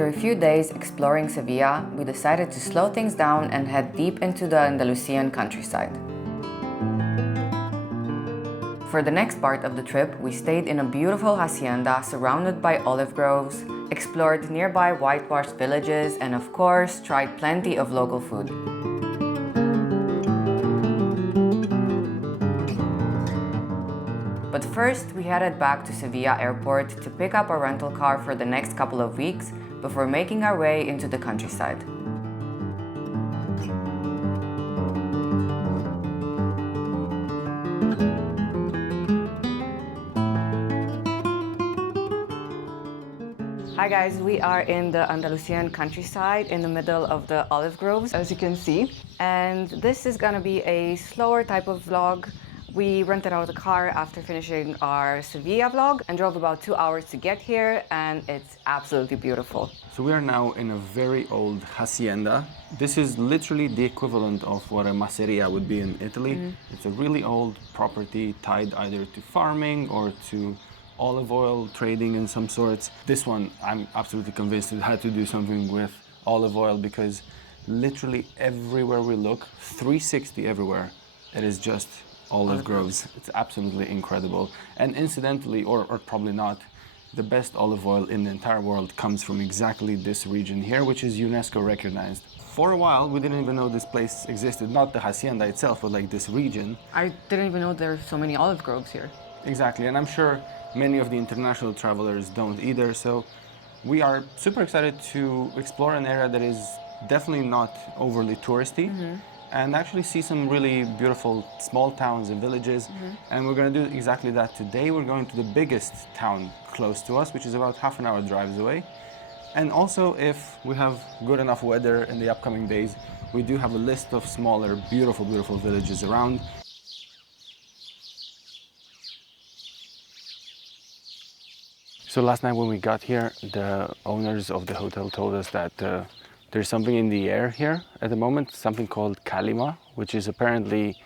After a few days exploring Sevilla, we decided to slow things down and head deep into the Andalusian countryside. For the next part of the trip, we stayed in a beautiful hacienda surrounded by olive groves, explored nearby whitewashed villages, and of course, tried plenty of local food. But first, we headed back to Sevilla airport to pick up a rental car for the next couple of weeks before making our way into the countryside. Hi guys, we are in the Andalusian countryside in the middle of the olive groves, as you can see. And this is gonna be a slower type of vlog. We rented out a car after finishing our Sevilla vlog and drove about 2 hours to get here, and it's absolutely beautiful. So we are now in a very old hacienda. This is literally the equivalent of what a masseria would be in Italy. It's a really old property tied either to farming or to olive oil trading in some sorts. This one, I'm absolutely convinced it had to do something with olive oil, because literally everywhere we look, 360 everywhere, it is just olive groves. It's absolutely incredible. And incidentally, or probably not, the best olive oil in the entire world comes from exactly this region here, which is UNESCO-recognized. For a while, we didn't even know this place existed, not the hacienda itself, but like this region. I didn't even know there are so many olive groves here. Exactly, and I'm sure many of the international travelers don't either, so we are super excited to explore an area that is definitely not overly touristy, and actually see some really beautiful small towns and villages. And we're going to do exactly that today. We're going to the biggest town close to us, which is about half an hour drive away. And also, if we have good enough weather in the upcoming days, we do have a list of smaller, beautiful, beautiful villages around. So last night when we got here, the owners of the hotel told us that there's something in the air here at the moment, something called Kalima, which is apparently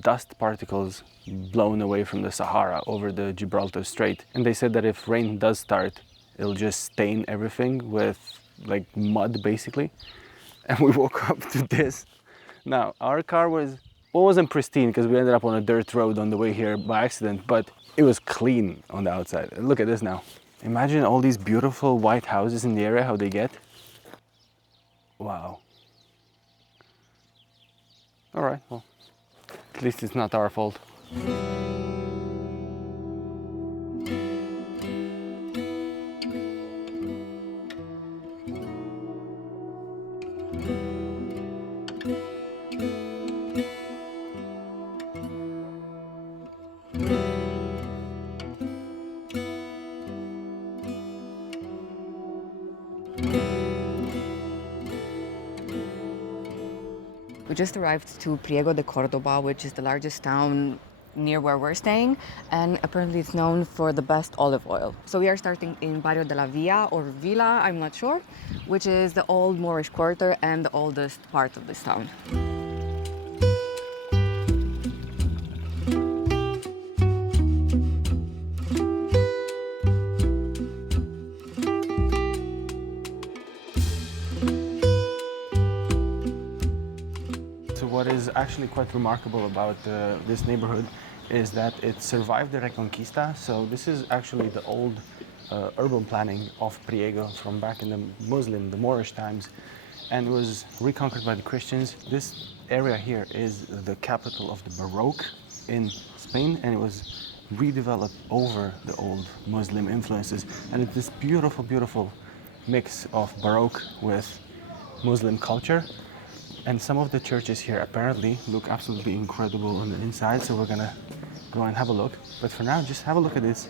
dust particles blown away from the Sahara over the Gibraltar Strait. And they said that if rain does start, it'll just stain everything with like mud basically. And we woke up to this. Now, our car wasn't pristine because we ended up on a dirt road on the way here by accident, but it was clean on the outside. And look at this now. Imagine all these beautiful white houses in the area, how they get. Wow. All right, well, at least it's not our fault. We just arrived to Priego de Córdoba, which is the largest town near where we're staying, and apparently it's known for the best olive oil. So we are starting in Barrio de la Villa, or Villa, I'm not sure, which is the old Moorish quarter and the oldest part of this town. What is actually quite remarkable about this neighborhood is that it survived the Reconquista. So this is actually the old urban planning of Priego from back in the Moorish times, and was reconquered by the Christians. This area here is the capital of the Baroque in Spain, and it was redeveloped over the old Muslim influences. And it's this beautiful, beautiful mix of Baroque with Muslim culture. And some of the churches here apparently look absolutely incredible on the inside, so we're gonna go and have a look. But for now, just have a look at this.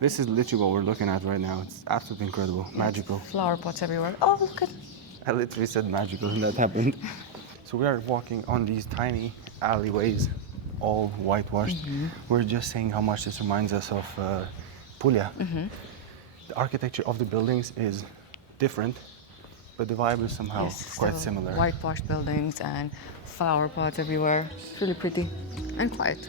This is literally what we're looking at right now. It's absolutely incredible, magical. Flower pots everywhere. Oh, look at... I literally said magical and that happened. So we are walking on these tiny alleyways, all whitewashed. We're just saying how much this reminds us of Puglia. The architecture of the buildings is different, but the vibe is somehow quite similar. Whitewashed buildings and flower pots everywhere. It's really pretty and quiet.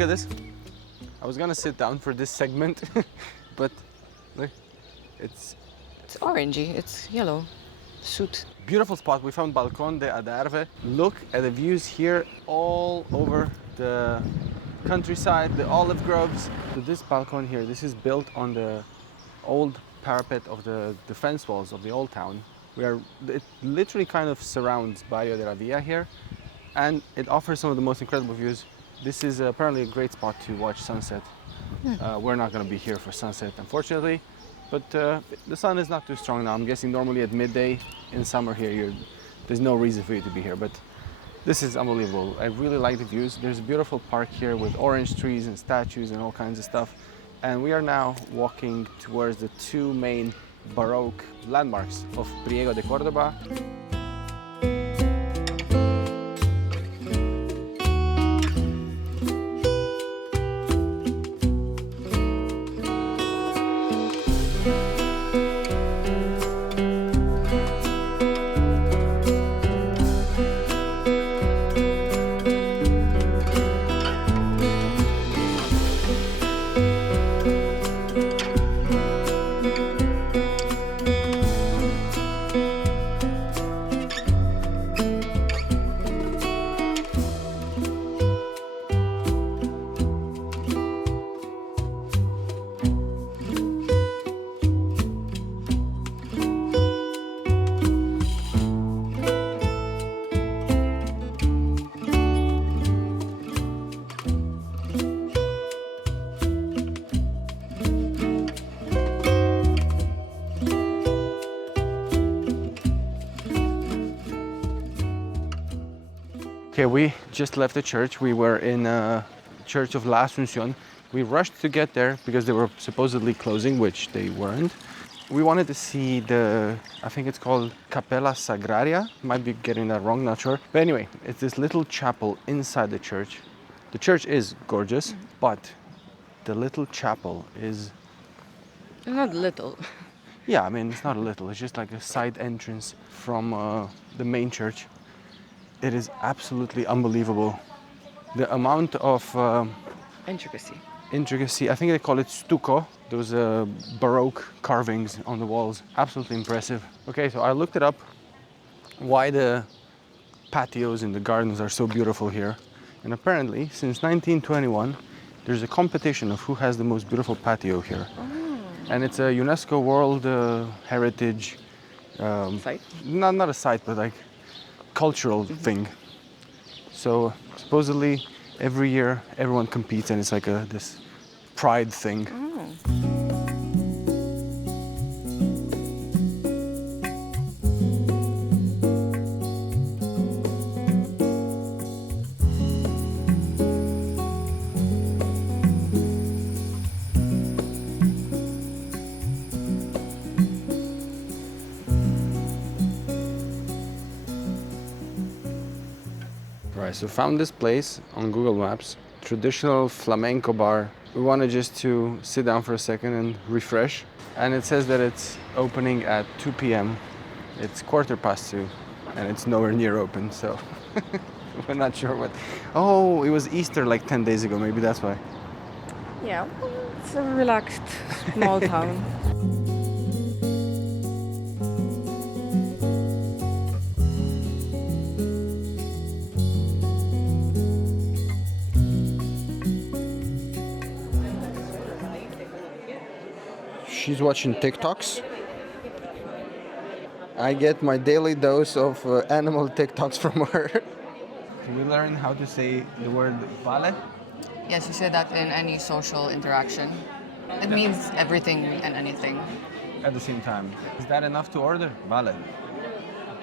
Look at this. I was gonna sit down for this segment, but look, it's orangey, it's yellow. Suit. beautiful spot. We found Balcón de Adarve. Look at the views here all over the countryside, the olive groves. So this balcony here, this is built on the old parapet of the defense walls of the old town. It literally kind of surrounds Barrio de la Villa here, and it offers some of the most incredible views. This is apparently a great spot to watch sunset. We're not going to be here for sunset, unfortunately, but the sun is not too strong now. I'm guessing normally at midday in summer here, there's no reason for you to be here, but this is unbelievable. I really like the views. There's a beautiful park here with orange trees and statues and all kinds of stuff. And we are now walking towards the two main Baroque landmarks of Priego de Córdoba. Okay, we just left the church. We were in a church of La Asunción. We rushed to get there because they were supposedly closing, which they weren't. We wanted to see I think it's called Capella Sagraria. Might be getting that wrong, not sure. But anyway, it's this little chapel inside the church. The church is gorgeous, but the little chapel is... It's not little. Yeah, I mean, it's not a little. It's just like a side entrance from the main church. It is absolutely unbelievable. The amount of intricacy. I think they call it stucco. Those Baroque carvings on the walls. Absolutely impressive. Okay, so I looked it up. Why the patios in the gardens are so beautiful here. And apparently, since 1921, there's a competition of who has the most beautiful patio here. Oh. And it's a UNESCO World Heritage site? Not a site, but like cultural thing. So supposedly every year everyone competes and it's like this pride thing. Right, so found this place on Google Maps, traditional flamenco bar. We wanted just to sit down for a second and refresh. And it says that it's opening at 2 p.m. It's 2:15 and it's nowhere near open, so we're not sure what. Oh, it was Easter like 10 days ago, maybe that's why. Yeah, well, it's a relaxed small town. She's watching TikToks. I get my daily dose of animal TikToks from her. Can we learn how to say the word vale? Yes, you say that in any social interaction. It means everything and anything. At the same time. Is that enough to order? Vale.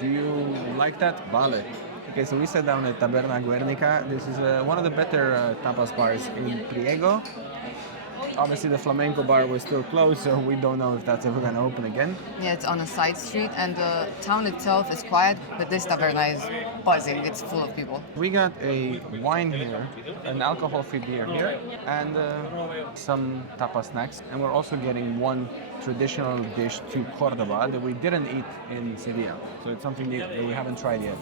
Do you like that? Vale. Okay, so we sat down at Taberna Aguernica. This is one of the better tapas bars in Priego. Obviously the flamenco bar was still closed, so we don't know if that's ever going to open again. Yeah, it's on a side street and the town itself is quiet, but this taberna is buzzing, it's full of people. We got a wine here, an alcohol-free beer here, and some tapa snacks. And we're also getting one traditional dish to Córdoba that we didn't eat in Sevilla. So it's something that we haven't tried yet.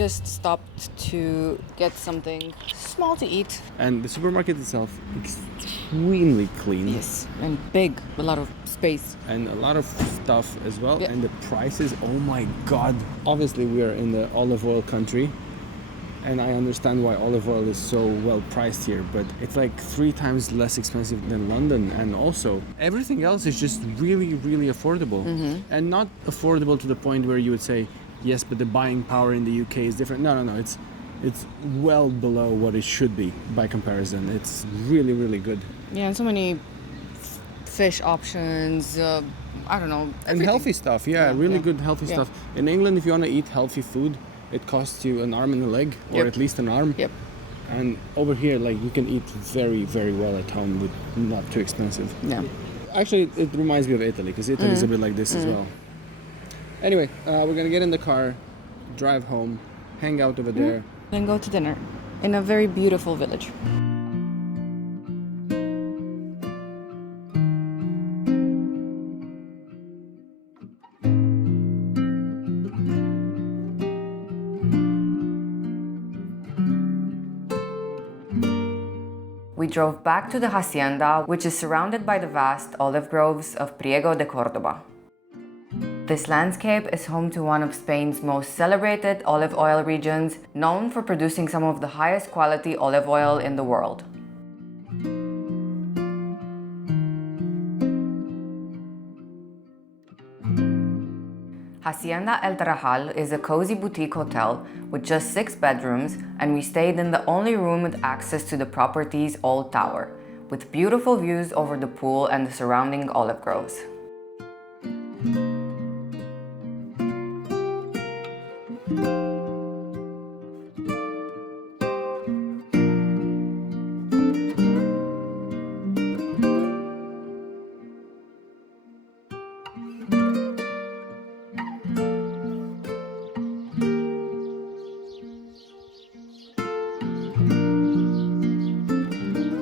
just stopped to get something small to eat. And the supermarket itself, extremely clean. Yes, and big, a lot of space. And a lot of stuff as well. Yeah. And the prices, oh my God. Obviously, we are in the olive oil country. And I understand why olive oil is so well priced here, but it's like 3 times less expensive than London. And also, everything else is just really, really affordable. And not affordable to the point where you would say, yes, but the buying power in the UK is different. No, it's well below what it should be by comparison. It's really, really good. Yeah, and so many fish options, I don't know. And everything. healthy stuff, really good healthy stuff. In England, if you want to eat healthy food, it costs you an arm and a leg, or at least an arm. Yep. And over here, like, you can eat very, very well at home with not too expensive. Yeah. Actually, it reminds me of Italy, because Italy is a bit like this as well. Anyway, we're gonna get in the car, drive home, hang out over there. Then go to dinner in a very beautiful village. We drove back to the Hacienda, which is surrounded by the vast olive groves of Priego de Córdoba. This landscape is home to one of Spain's most celebrated olive oil regions, known for producing some of the highest quality olive oil in the world. Hacienda El Tarajal is a cozy boutique hotel with just 6 bedrooms, and we stayed in the only room with access to the property's old tower, with beautiful views over the pool and the surrounding olive groves.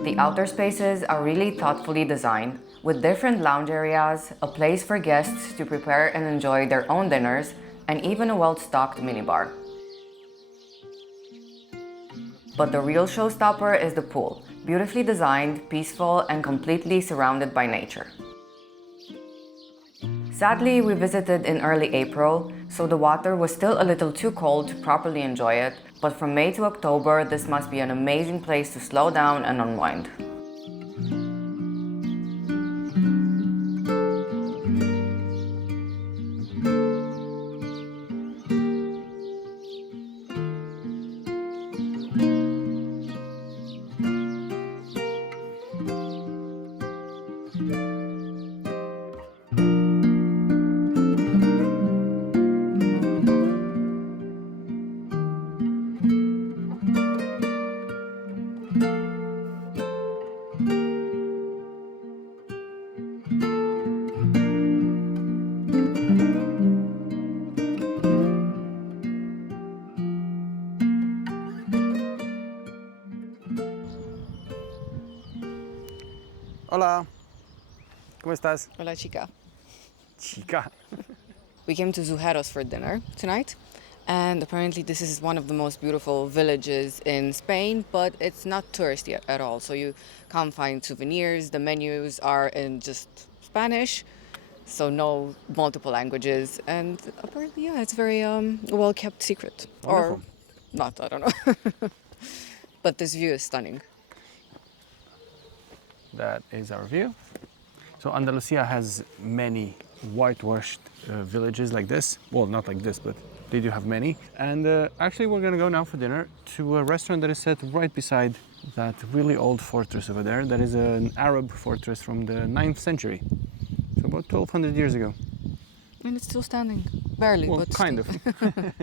The outer spaces are really thoughtfully designed, with different lounge areas, a place for guests to prepare and enjoy their own dinners, and even a well-stocked minibar. But the real showstopper is the pool, beautifully designed, peaceful, and completely surrounded by nature. Sadly, we visited in early April, so the water was still a little too cold to properly enjoy it, but from May to October, this must be an amazing place to slow down and unwind. Hola, ¿cómo estás? Hola, chica. Chica. We came to Zuheros for dinner tonight, and apparently this is one of the most beautiful villages in Spain, but it's not touristy at all, so you can't find souvenirs. The menus are in just Spanish, so no multiple languages, and apparently, yeah, it's very well-kept secret. Wonderful. Or not, I don't know. But this view is stunning. That is our view. So Andalusia has many whitewashed villages like this. Well, not like this, but they do have many. And actually we're gonna go now for dinner to a restaurant that is set right beside that really old fortress over there. That is an Arab fortress from the 9th century. So about 1200 years ago. And it's still standing. Barely, Well, but kind still. of.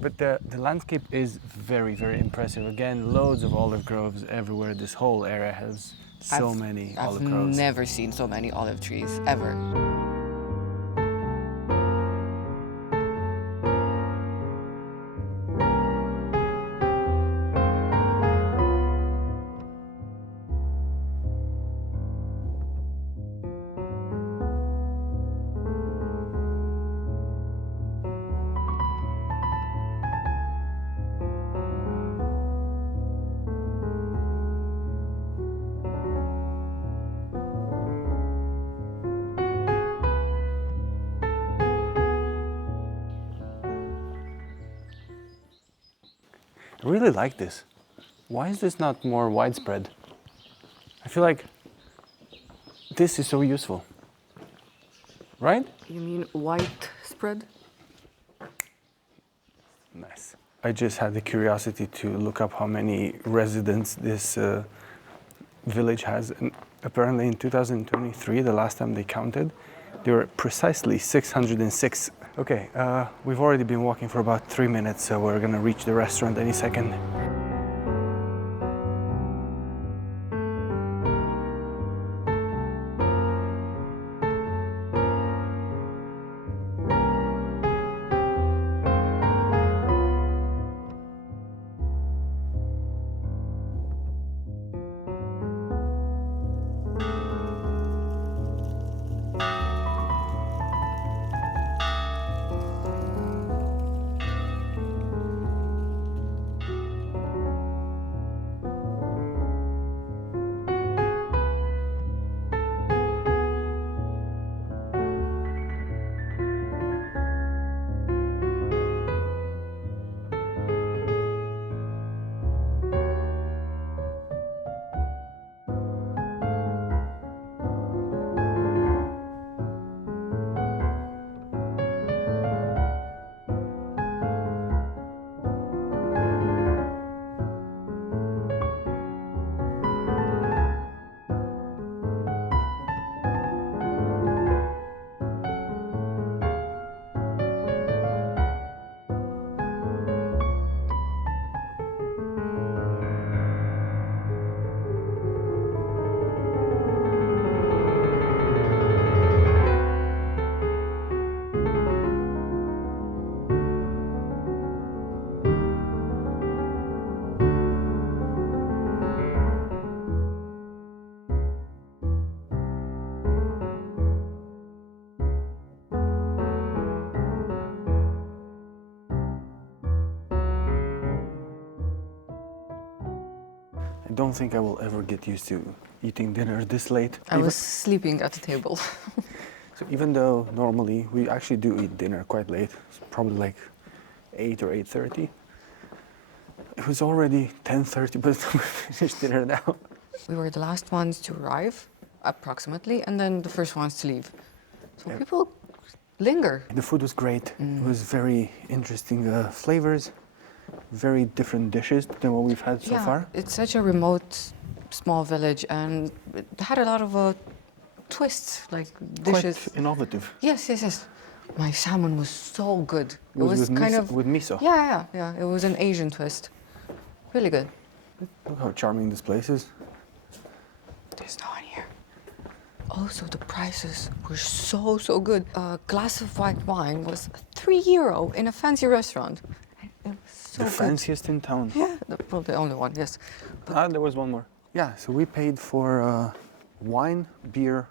But the landscape is very, very impressive. Again, loads of olive groves everywhere. This whole area has so many olive groves. I've never seen so many olive trees, ever. I really like this. Why is this not more widespread? I feel like this is so useful. Right? You mean white spread? Nice. I just had the curiosity to look up how many residents this village has. And apparently in 2023, the last time they counted, there were precisely 606. Okay, we've already been walking for about 3 minutes, so we're gonna reach the restaurant any second. I don't think I will ever get used to eating dinner this late. I was sleeping at the table. So even though normally we actually do eat dinner quite late, it's probably like 8 or 8:30. It was already 10:30, but we finished dinner now. We were the last ones to arrive, approximately, and then the first ones to leave. So Yeah. people linger. The food was great. It was very interesting flavors, very different dishes than what we've had so far. It's such a remote, small village, and it had a lot of twists, like dishes. Quite innovative. Yes. My salmon was so good. It was with kind miso, of with miso. Yeah. It was an Asian twist. Really good. Look how charming this place is. There's no one here. Also, the prices were so good. A glass of white wine was €3 in a fancy restaurant. It was so The good. fanciest in town. Yeah, well, the only one, yes. There was one more. Yeah, so we paid for wine, beer,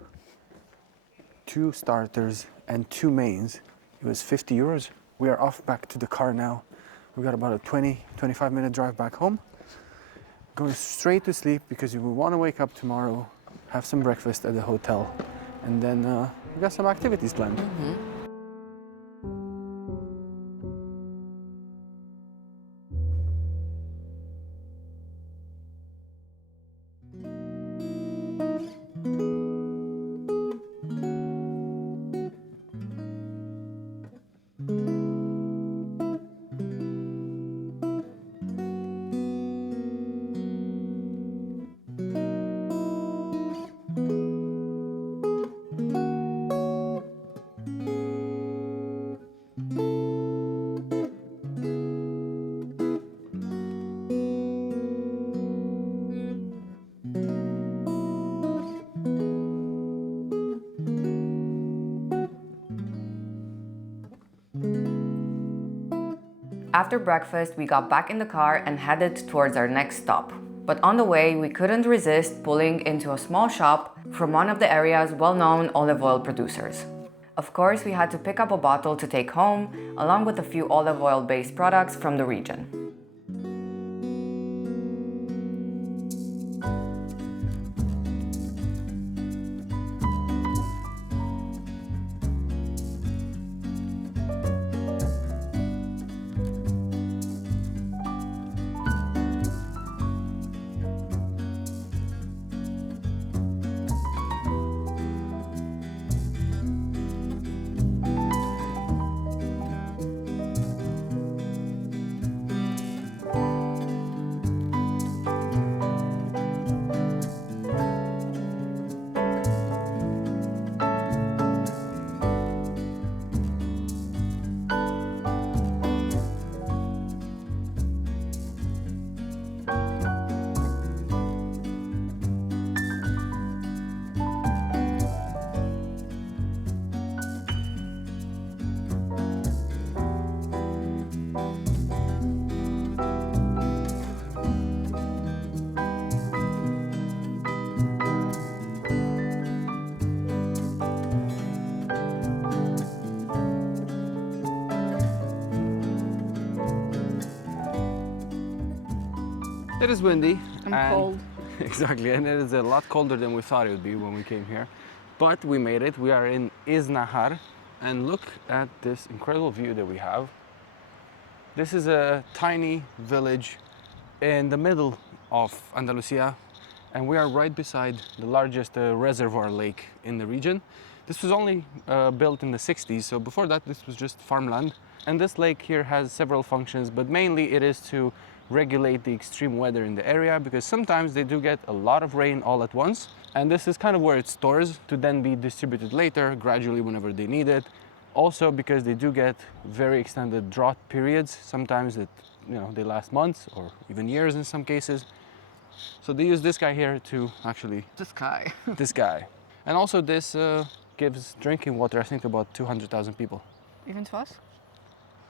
2 starters, and 2 mains. It was €50. We are off back to the car now. We got about a 25-minute drive back home. Going straight to sleep because we want to wake up tomorrow, have some breakfast at the hotel, and then we got some activities planned. After breakfast, we got back in the car and headed towards our next stop. But on the way, we couldn't resist pulling into a small shop from one of the area's well-known olive oil producers. Of course, we had to pick up a bottle to take home, along with a few olive oil-based products from the region. It is windy. And cold. Exactly, and it is a lot colder than we thought it would be when we came here. But we made it. We are in Iznájar, and look at this incredible view that we have. This is a tiny village in the middle of Andalusia, and we are right beside the largest reservoir lake in the region. This was only built in the 60s, so before that this was just farmland. And this lake here has several functions, but mainly it is to regulate the extreme weather in the area, because sometimes they do get a lot of rain all at once, and this is kind of where it stores to then be distributed later, gradually whenever they need it. Also because they do get very extended drought periods, sometimes that, you know, they last months or even years in some cases. So they use this guy here to actually... This guy. This guy. And also this gives drinking water, I think, to about 200,000 people. Even to us?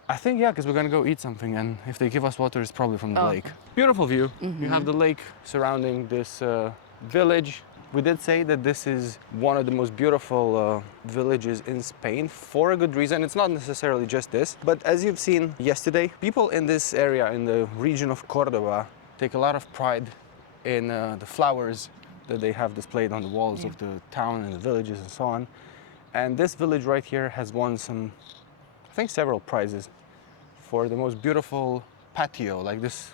I think, yeah, because we're gonna go eat something, and if they give us water, it's probably from the lake. Okay. Beautiful view. You have the lake surrounding this village. We did say that this is one of the most beautiful villages in Spain for a good reason. It's not necessarily just this, but as you've seen yesterday, people in this area, in the region of Córdoba, take a lot of pride in the flowers that they have displayed on the walls of the town and the villages and so on. And this village right here has won some, I think, several prizes for the most beautiful patio, like this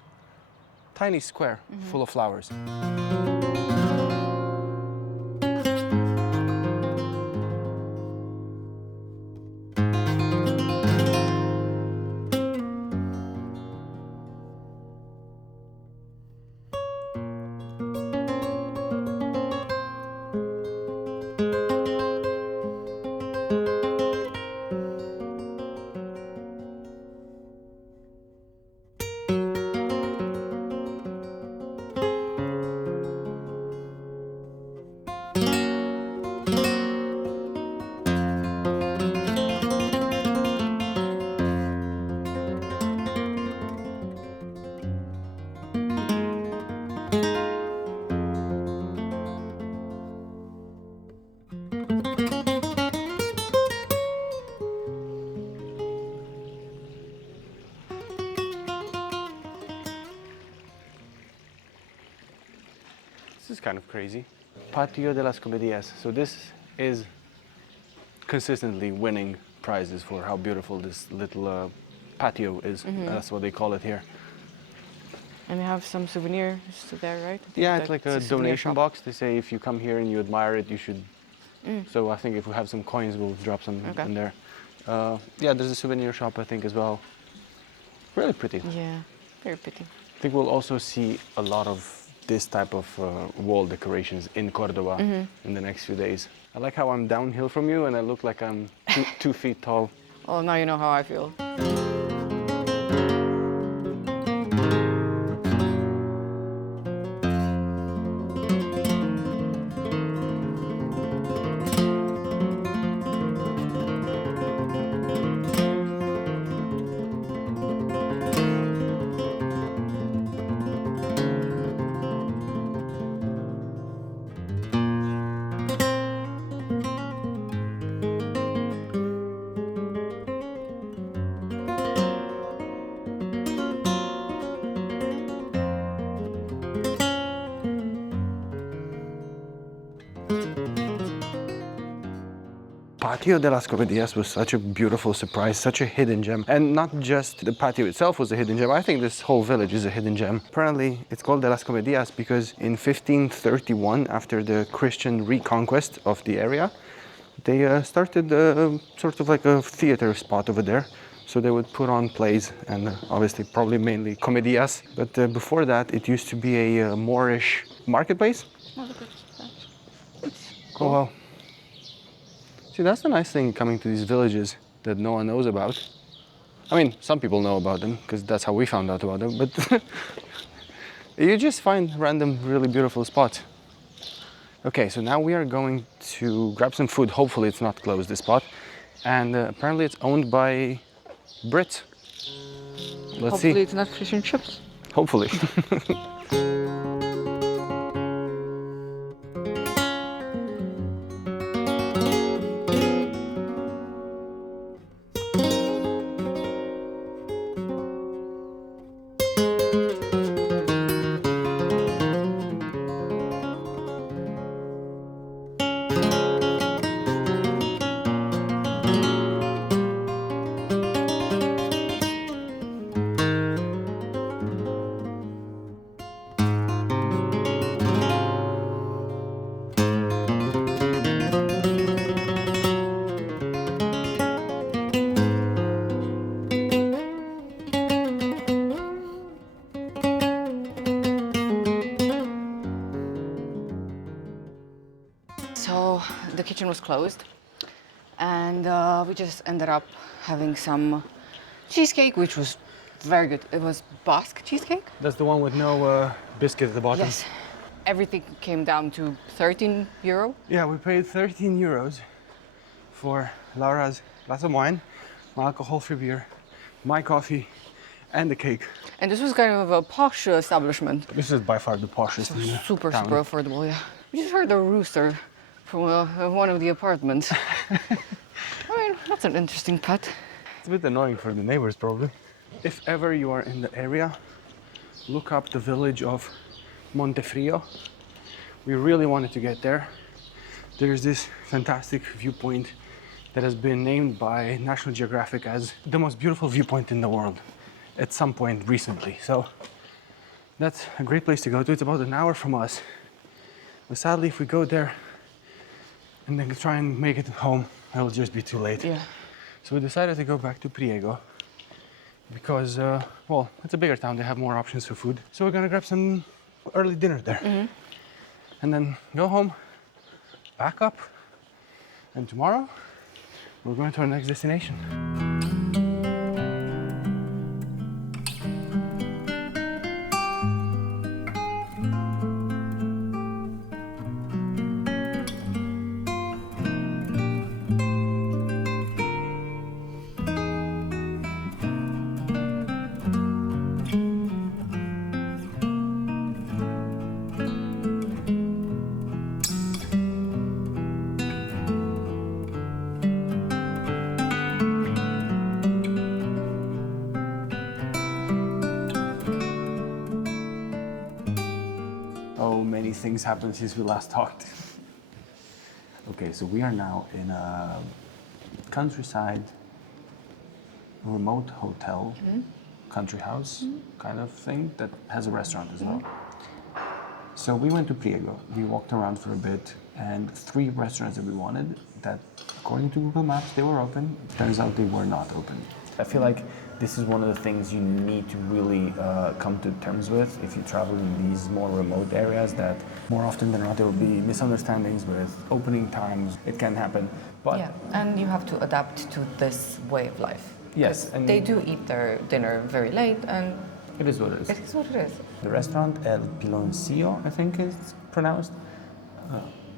tiny square full of flowers. This is kind of crazy. Patio de las Comedias. So this is consistently winning prizes for how beautiful this little patio is. That's what they call it here. And we have some souvenirs there, right? I think Yeah, it's like a souvenir donation shop. box. They say if you come here and you admire it, you should. So I think if we have some coins, we'll drop some Okay. in there. Yeah, there's a souvenir shop, I think, as well. Really pretty. Yeah, very pretty. I think we'll also see a lot of this type of wall decorations in Córdoba in the next few days. I like how I'm downhill from you and I look like I'm 2 feet tall. Oh, now you know how I feel. Patio de las Comedias was such a beautiful surprise, such a hidden gem. And not just the patio itself was a hidden gem, I think this whole village is a hidden gem. Apparently it's called de las Comedias because in 1531, after the Christian reconquest of the area, they started sort of like a theater spot over there. So they would put on plays and obviously probably mainly comedias. But before that, it used to be a Moorish marketplace. Oh, look at that. Oh, wow. See, that's the nice thing coming to these villages that no one knows about. I mean, some people know about them because that's how we found out about them, but you just find random, really beautiful spots. Okay, so now we are going to grab some food. Hopefully it's not closed, this spot. And apparently it's owned by Brits. Let's Hopefully see. it's not fish and chips. Hopefully. kitchen was closed. And we just ended up having some cheesecake, which was very good. It was Basque cheesecake. That's the one with no biscuit at the bottom. Yes. Everything came down to 13 euro. Yeah, we paid 13 euros for Laura's glass of wine, my alcohol-free beer, my coffee, and the cake. And this was kind of a posh establishment. This is by far the poshest in the Super town. affordable, yeah. We just heard a rooster from one of the apartments. I mean, that's an interesting pet. It's a bit annoying for the neighbors, probably. If ever you are in the area, look up the village of Montefrio. We really wanted to get there. There's this fantastic viewpoint that has been named by National Geographic as the most beautiful viewpoint in the world at some point recently. So that's a great place to go to. It's about an hour from us. But sadly, if we go there and then try and make it home, it'll just be too late. Yeah. So we decided to go back to Priego because, well, it's a bigger town. They have more options for food. So we're gonna grab some early dinner there. Mm-hmm. And then go home, back up, and tomorrow we're going to our next destination. So many things happened since we last talked. Okay, so we are now in a countryside, remote hotel, country house kind of thing that has a restaurant as well. So we went to Priego. We walked around for a bit, and 3 restaurants that we wanted that, according to Google Maps, they were open. Turns out they were not open. I feel like this is one of the things you need to really come to terms with if you travel in these more remote areas, that more often than not there will be misunderstandings with opening times. It can happen. But Yeah, and you have to adapt to this way of life. yes, and They do eat their dinner very late, and it is what it is. it is what it is. The restaurant El Piloncillo, I think it's pronounced.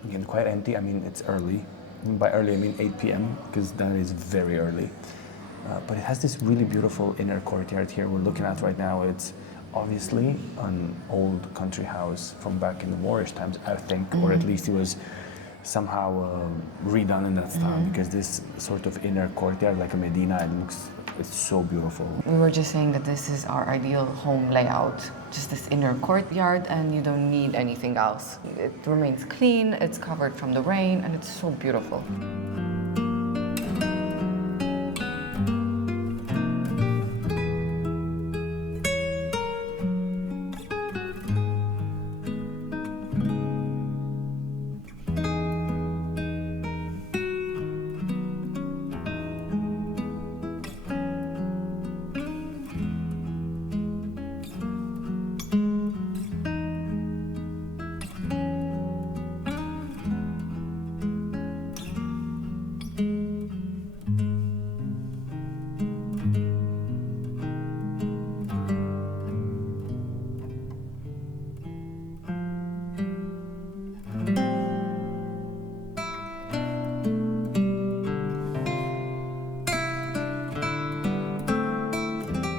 Again, quite empty. I mean, it's early. By early, I mean 8 p.m. because that is very early. But it has this really beautiful inner courtyard here we're looking at right now. It's obviously an old country house from back in the Moorish times, I think, or at least it was somehow redone in that style, because this sort of inner courtyard, like a Medina, it's so beautiful. We were just saying that this is our ideal home layout, just this inner courtyard, and you don't need anything else. It remains clean, it's covered from the rain, and it's so beautiful.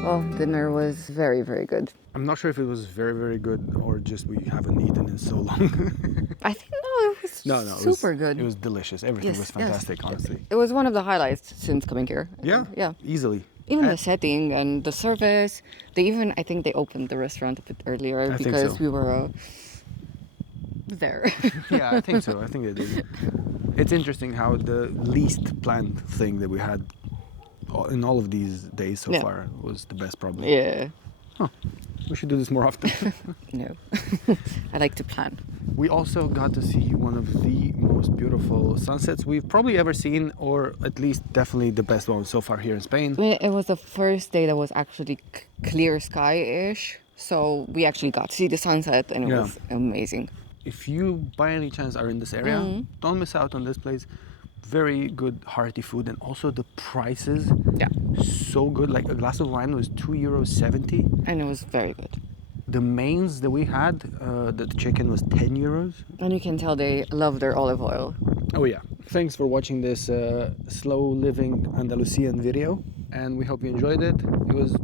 Well, dinner was very, very good. I'm not sure if it was very, very good or just we haven't eaten in so long. I think it was super good. It was delicious. Everything Yes, was yes. fantastic, honestly. It was one of the highlights since coming here. I Yeah, think. Yeah. easily. Even the And- setting and the service. I think they opened the restaurant a bit earlier I think because so. we were there. Yeah, I think so. I think they did. It's interesting how the least planned thing that we had in all of these days so Yeah. far was the best, probably. Yeah. We should do this more often. No. I like to plan. We also got to see one of the most beautiful sunsets we've probably ever seen, or at least definitely the best one so far here in Spain. It was the first day that was actually clear sky-ish. So we actually got to see the sunset and it Yeah. was amazing. if you by any chance are in this area, don't miss out on this place. Very good hearty food, and also the prices. Yeah. So good. Like a glass of wine was €2.70. And it was very good. The mains that we had, the chicken was €10. And you can tell they love their olive oil. Oh yeah. Thanks for watching this slow living Andalusian video, and we hope you enjoyed it. It was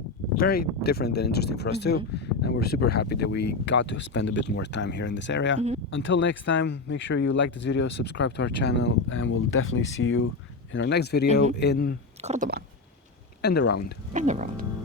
very different and interesting for us too, and we're super happy that we got to spend a bit more time here in this area. Until next time, make sure you like this video, subscribe to our channel, and we'll definitely see you in our next video in Córdoba. and around. And around.